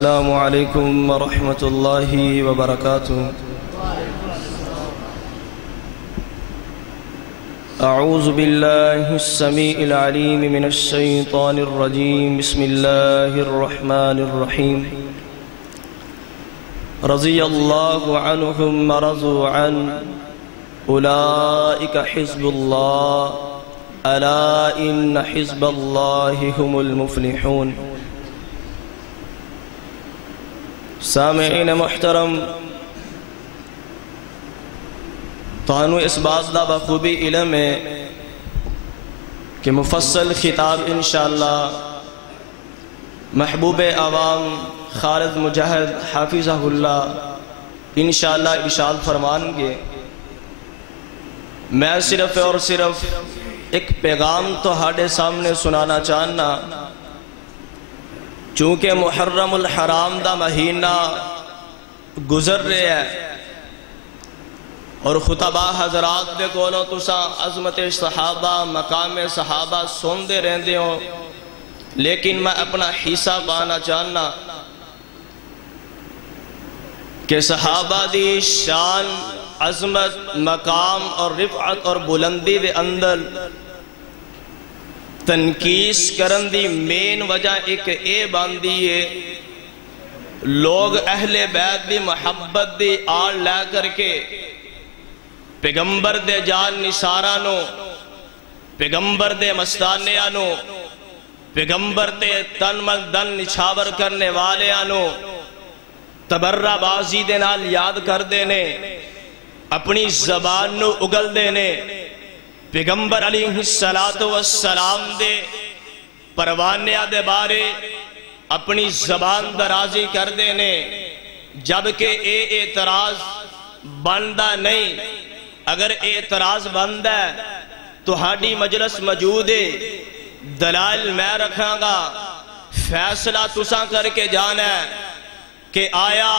السلام علیکم ورحمۃ اللہ وبرکاتہ۔ اعوذ باللہ السمیع العلیم من الشیطان الرجیم، بسم اللہ الرحمن الرحیم۔ رضی اللہ عنہم ورضوا عنہ، اولئک حزب اللہ، الا ان حزب اللہ هم المفلحون۔ سامعین محترم، تانو اس بات دا بخوبی علم ہے کہ مفصل خطاب انشاءاللہ محبوب عوام خالد مجاہد حافظہ اللہ انشاءاللہ ارشاد فرمان گے۔ میں صرف اور صرف ایک پیغام تو ہاڑے سامنے سنانا چاہنا، چونکہ محرم الحرام دا مہینہ گزر رہے ہے اور خطبہ حضرات دے کولوں تسا عظمت صحابہ مقام صحابہ سن دے رہندے ہو، لیکن میں اپنا حصہ پانا چاہنا کہ صحابہ دی شان عظمت مقام اور رفعت اور بلندی دے اندر تنقیس کرن دی مین وجہ ایک اے باندھی ہے، لوگ اہل بیت دی محبت دی آڑ لے کر کے پیغمبر دے جان نثارانو، پیغمبر دے مستانیانو، پیغمبر دے تن من دن نچھاور کرنے والیانو تبرہ بازی دے نال یاد کر دینے، اپنی زبان نو اگل دینے، پیغمبر علیہ السلام دے پروانیہ دے بارے اپنی زبان درازی کر دینے، جبکہ اے اعتراض بندہ نہیں۔ اگر اعتراض بندہ ہے تو ہاڑی مجلس موجود ہے، دلائل میں رکھاں گا، فیصلہ تساں کر کے جانا ہے کہ آیا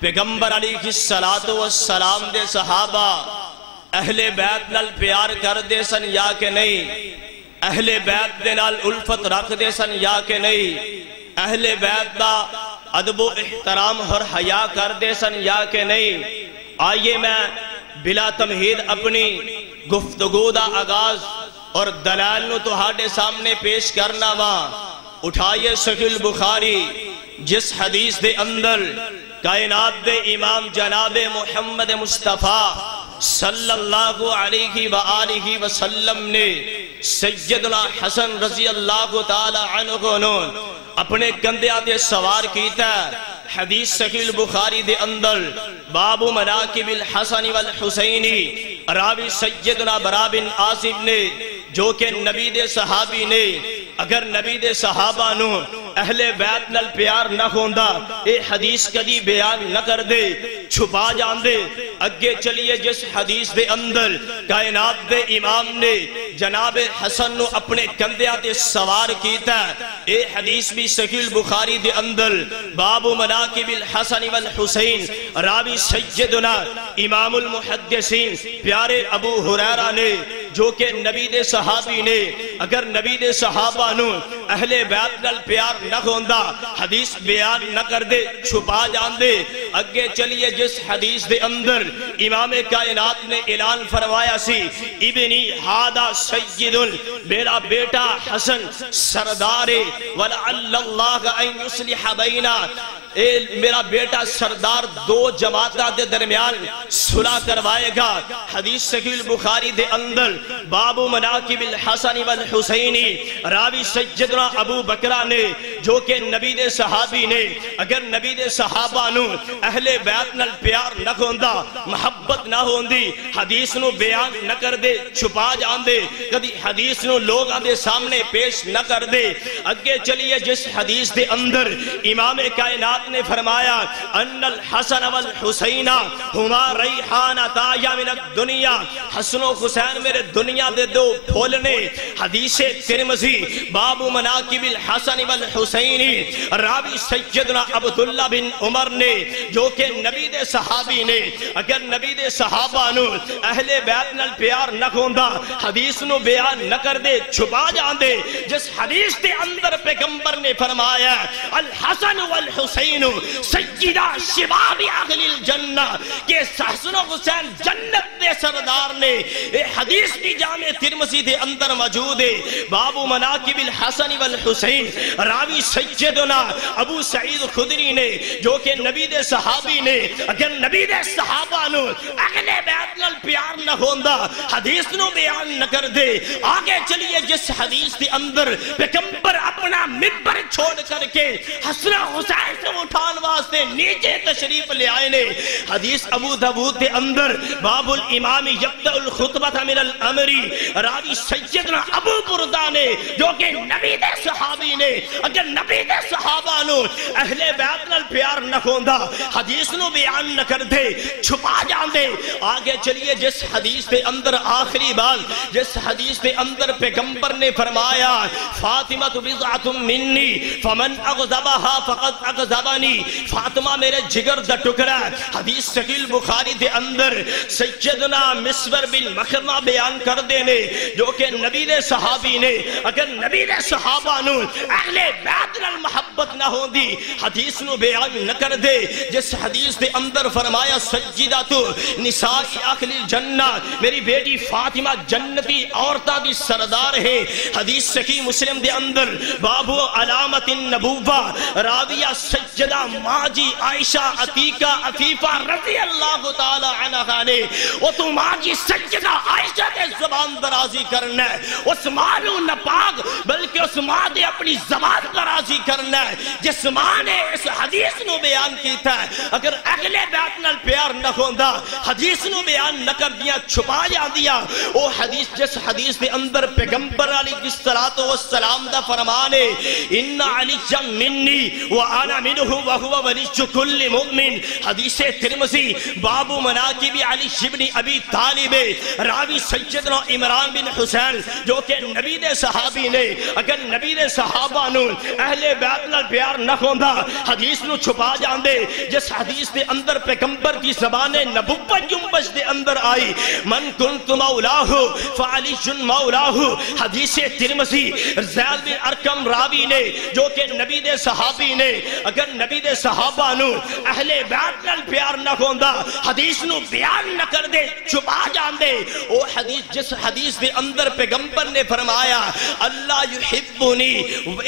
پیغمبر علیہ السلام دے صحابہ اہل بیت نال پیار کر دے سن یا کہ نہیں، اہل بیت دے نال الفت رکھ دے سن یا کہ نہیں، اہل بیت دا ادب و احترام اور حیا کر دے سن یا کہ نہیں۔ آئیے میں بلا تمہید اپنی گفتگو دا آغاز اور دلائل نو تہاڈے سامنے پیش کرنا وا۔ اٹھائیے صحیح البخاری، جس حدیث دے اندر کائنات دے امام جناب محمد مصطفیٰ صلی اللہ علیہ وآلہ وسلم نے سیدنا حسن رضی اللہ تعالی عنہ اپنے کندھیاں دے سوار کیتا ہے۔ حدیث صحیح البخاری دے اندر باب مناقب الحسن والحسین، راوی سیدنا برا بن عازب نے، جو کہ نبی دے صحابی نے، اگر نبی دے صحابہ نو اہل بیت نال پیار نہ ہوندا اے حدیث کدی بیان نہ کر دے، چھپا جان دے۔ اگے چلیے جس حدیث دے اندر کائنات دے امام نے جناب حسن نو اپنے کندھیاں تے سوار کیتا ہے، اے حدیث بھی صحیح البخاری دے اندر باب مناقب الحسن والحسین، راوی سیدنا امام المحدثین پیارے ابو ہریرہ نے، جو کہ نبی دے صحابی نے، اگر نبی دے صحابہ نو اہل بیت نال پیار نہ ہوندا حدیث بیان نہ کر دے، چھپا جان دے۔ اگے چلیے جس حدیث دے اندر امام کائنات نے اعلان فرمایا سی، ابنی ہادہ سید، میرا بیٹا حسن سردارے، وَلَعَلَّ اللَّهَ أَن يُصْلِحَ بَيْنَا، اے میرا بیٹا سردار دو جماعتہ دے درمیان صلح کروائے گا۔ حدیث صحیح البخاری دے اندر باب مناقب الحسن والحسین، راوی سیدنا ابو بکرہ نے، جو کہ نبی دے صحابی نے، اگر نبی دے صحابہ نو اہل بیت نال پیار نہ ہوندا محبت نہ ہوندی حدیث نو بیان نہ کر دے، چھپا جان دے، کدی حدیث نو لوگ آدھے سامنے پیش نہ کر دے۔ اگے چلیے جس حدیث دے اندر امام کائنات نے فرمایا ان الحسن والحسین ہما ریحانتا من الدنیا، حسن و حسین میرے دنیا دے دو پھول نے۔ حدیث ترمذی باب مناقب الحسن والحسین، راوی سیدنا عبداللہ بن عمر نے جو کہ نبی دے صحابی نے، اگر نبی دے صحابہ نو اہل بیت نال پیار نہ ہوندا حدیث نو بیان نہ کر دے، چھپا جاندے، جس حدیث دے اندر پیغمبر نے فرمایا الحسن والحسین سیدہ شباب اہل الجنہ، کہ حسن و حسین جنت دے سردار نے۔ اے حدیث کی جامع ترمذی دے اندر موجود ہے، باب مناقب الحسن والحسین، راوی سیدنا ابو سعید خدری نے جو کہ نبی دے صحابی نے، اگر نبی دے صحابہ نو اہل بیت نال پیار نہ ہوندا حدیث نو بیان نہ کر دے۔ آگے چلیے، جس حدیث دے اندر پیغمبر اپنا منبر چھوڑ کر کے حسن حسین سے اٹھان واسطے نیچے تشریف لے آئے نے، حدیث ابو داؤد دے اندر باب الامام یبدأ الخطبہ من الامر، راوی سیدنا ابو بردہ نے جو کہ نبی دے صحابی نے، اگر نبی دے صحابہ نو اہل بیت نال پیار نہ ہوندا حدیث نو بیان نہ کر دے، چھپا جان دے۔ آگے چلیے، جس حدیث دے اندر آخری بات، جس حدیث دے اندر پیغمبر نے فرمایا فاطمہ بضعۃ منی فمن اغضبها فقد اغضبنی، فاطمہ میرے جگر دا ٹکڑا۔ حدیث صحیح بخاری دے اندر سیدنا مسور بن مخرمہ بیان کر دینے جو کہ نبی دے صحابی نے، اگر نبی دے صحابہ نو اہل بیت نال محبت نہ ہوندی حدیث نو بیان نہ کر دے، جس حدیث دے اندر فرمایا سیدۃ نساء اہل الجنہ، میری بیٹی فاطمہ جنتی عورتاں دی سردار ہے۔ حدیث صحیح مسلم دے اندر باب علامت النبوہ، راویہ سیدہ ماجی عائشہ عتیقہ عفیفہ رضی اللہ تعالی عنہ نے، وہ تو ماجی سیدہ عائشہ دے زبان درازی کرنا ہے، اس ماں نو نہ پاک بلکہ اس ماں دے اپنی زبان درازی کرنا ہے جس ماں نے اس حدیث نو بیان کیتا ہے۔ اگر اہل بیت نال پیار نہ ہوندا حدیث نو بیان نہ کر دیا، چھپا جا دیا، وہ حدیث جس حدیث دے اندر پیغمبر علیہ الصلوۃ والسلام دا فرمان ہے ان علی منی وانا منہ وہو ولی کل مؤمن، حدیث ترمذی باب مناقب علی بن ابی طالب، راوی سیدنا عمران بن حسین جو کہ نبی دے صحابی نے، اگر نبی دے صحابہ نو اہل بیت نال پیار نہ ہوندا حدیث نو چھپا جان دے، جس حدیث دے اندر پیغمبر کی زبان نبوت جنبش دے اندر آئی من کنت مولاہ فعلی مولاہ، حدیث ترمذی زید بن ارقم راوی نے جو کہ نبی دے صحابی نے، اگر نبی دے صحابہ نو اہل بیت نال پیار نہ ہوندا حدیث نو بیان نہ کر دے، چھپا جان دے، وہ حدیث جس حدیث دے اندر پیغمبر نے فرمایا اللہ یحبنی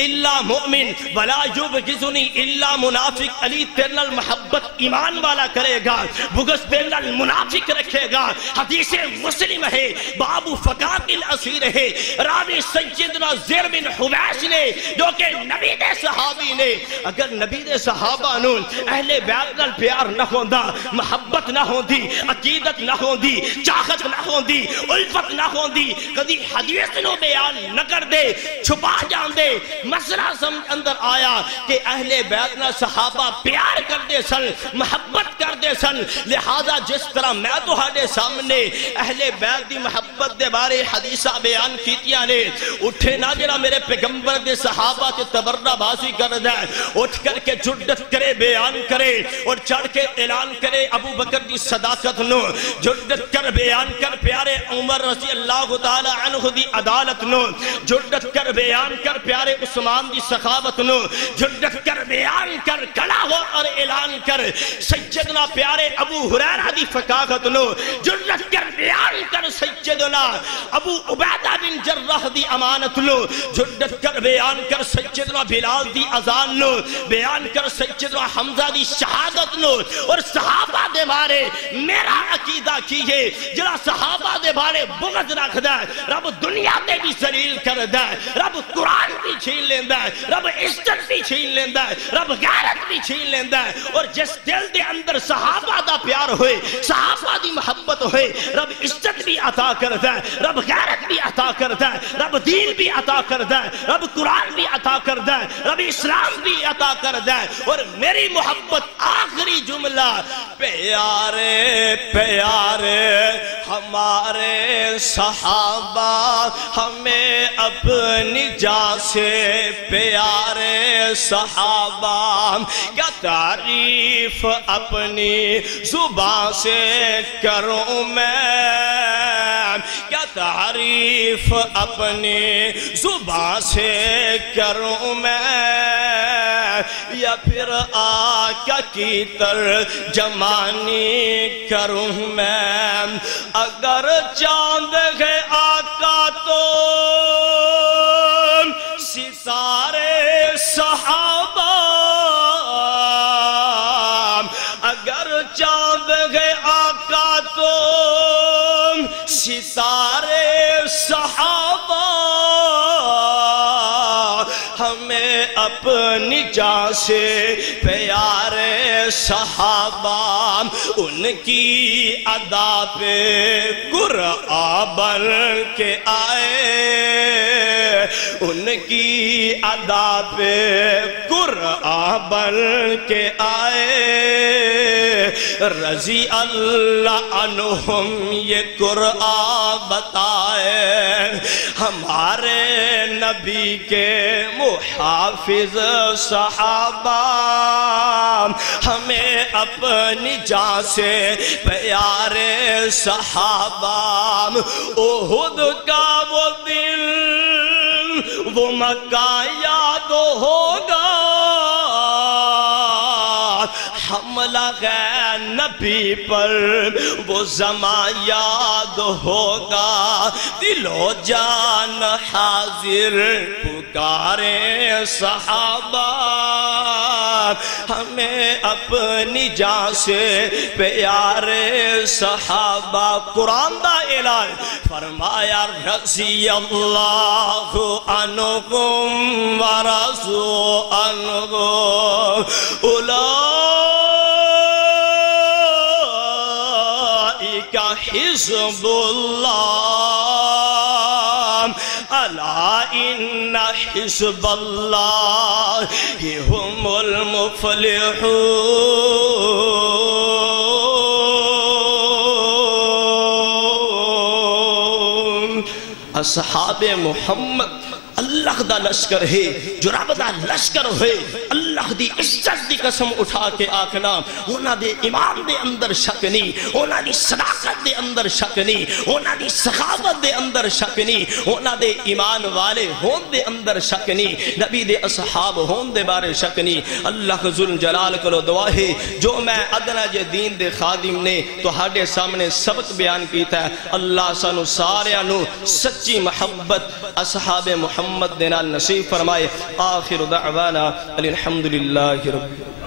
الا مؤمن ولا یبغضنی الا منافق، علی تیرے نال محبت ایمان والا کرے گا، بغض تیرے نال منافق رکھے گا۔ حدیث مسلم ہے، باب فقاق الاسیر ہے، راوی سیدنا زیر بن حبیش نے جو کہ نبی دے صحابی نے، اگر نبی دے صحابہ نو اہل بیت نال پیار نہ ہوندا، محبت نہ ہوندی، عقیدت نہ ہوندی، چاہت نہ ہوندی، الفت نہ ہوندی، کدی حدیث نو بیان نہ کر دے، چھپا جان دے۔ مسئلہ سمجھ اندر آیا کہ اہل بیت نال صحابہ پیار کر دے سن، محبت کر دے سن، لہذا جس طرح میں تہاڈے سامنے اہل بیت دی محبت دے بارے حدیثہ بیان کیتیاں نے، اٹھے نہ جڑا میرے پیغمبر دے صحابہ تے تبرہ بازی کر دے، اٹھ کر کے جرأت کرے، بیان کرے اور چڑھ کے اعلان کرے ابو بکر دی صداقت نو، جرأت کر بیان کر پیارے عمر رضی اللہ تعالی عنہ دی عدالت نو، جرأت کر بیان کر پیارے عثمان دی سخاوت نو، جرأت کر بیان کر کھڑا ہو اور اعلان کر سیدنا پیارے ابو ہریرہ دی فقاہت نو، جرأت کر بیان کر سیدنا ابو عبیدہ بن جراح دی امانت نو، جرأت کر بیان کر سیدنا بلال دی اذان نو، بیان کر سیدنا حمزہ دی شہادت نو، اور صحابہ دے بارے میرا عقیدہ کیے جڑا صحابہ دے بارے بغض رکھ دے، رب دنیا تے بھی ذلیل کر دے، رب قرآن بھی چھین لیندہ ہے، رب عزت بھی چھین لیندہ ہے، رب غیرت بھی چھین لیندہ ہے، اور جس دل دے اندر صحابہ دا پیار ہوئے، صحابہ دی محبت ہوئے، رب عزت بھی عطا کرتا ہے، رب غیرت بھی عطا کرتا ہے، رب دین بھی عطا کرتا ہے، رب قرآن بھی عطا کرتا ہے، رب اسلام بھی عطا کرتا ہے۔ اور میری محبت آخری جملہ، پیارے پیارے ہمارے صحابہ ہمیں اپنی جان سے، پیارے صحابہ کیا تعریف اپنی زبان سے کروں میں، کیا تعریف اپنی زبان سے کروں میں، یا پھر آقا کی ترجمانی کروں میں۔ اگر چاند ہے آقا تو ستارے صحابہ، اگر چاند ہے آقا تو ستارے صحابہ، ہمیں اپنی جان سے پیارے صحابہ، ان کی ادا پہ قرآن بن کے آئے، ان کی ادا پہ قرآن بن کے آئے، رضی اللہ عنہم یہ قرآن بتائے، ہمارے نبی کے محافظ صحابہ، ہمیں اپنی جان سے پیارے صحابہ، احد کا وہ دن وہ مکہ یاد ہوگا، حملہ غیر نبی پر وہ زمان یاد ہوگا، دل و جان حاضر پکارے صحابہ، ہمیں اپنی جان سے پیارے صحابہ۔ قرآن دا اعلان فرمایا، رضی اللہ عنہم ورضوا عنہ، حزب اللہ، الا ان حزب اللہ هم المفلحون۔ اصحاب محمد اللہ دا لشکر ہے، جو رب دا لشکر ہے، اللہ دی عزت دی قسم اٹھا کے آکھنا، اونا دے ایمان دے اندر شک نہیں، اونا دی صداقت دے اندر شک نہیں، اونا دی سخاوت دے اندر شک نہیں، اونا دے ایمان والے ہون دے اندر شک نہیں، نبی دے اصحاب ہون دے بارے شک نہیں۔ اللہ ذل جلال کرو دعا ہے، جو میں ادنا جے دین دے خادم نے تو ہاڑے سامنے سبق بیان کیتا ہے، اللہ سانو سارے انو سچی محبت اصحاب محمد دینا نصیب فرمائے۔ آخر دعوانا الحمدللہ رب